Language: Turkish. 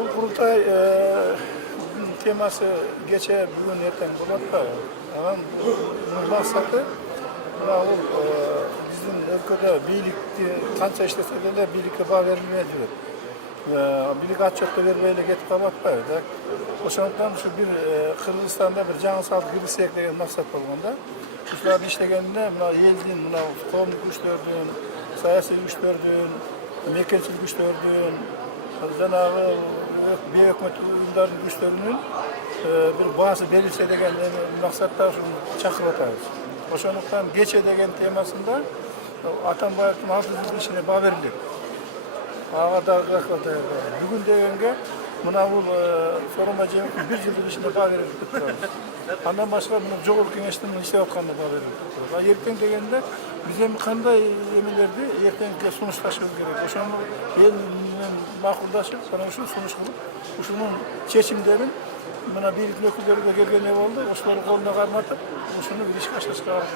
Bu kurultay teması geçe bugün erten болады da. Ama bunun maksatı bizim ülkede birlikte kança işlese de birlikte bağ verilmeye diyor. Birlik açıkta vermeyle getip kapatmaydı. Oşanlıktan şu bir Kırgızistan'da bir can sağlık birisi ekleyen maksat olganda. Kuşlar işlegeninde buna yeldin, buna tohumluk güçlerdin, sayası güçlerdin, mekençilik güçlerdin, Cenab-ı bir hükümet uyumlarının güçlerinin bir bazı belirse degen maksatlar şunu çakılatayız. Oşanlıktan geçe degen temasında Atambayat'ın hafızlık işine bağ verilir. Ağada bırakıldı. Bugün degenge buna bu sorumacı bir yıldır içinde bağ verilir. Ondan başka bunu çoğul kengeçliğinin işte yapkanına bağ verilir. Yerken degende bizim kanday emirlerdi, yerken sonuçlaşır gerek. Oşanlı elinin makuldaşıp, sana şu sonuç kılıp, şunun seçimlerin buna birlik nökülleri de gelgen ev oldu, oşları koluna karmatıp, şunu bir iş kaçlaşık ağırlık.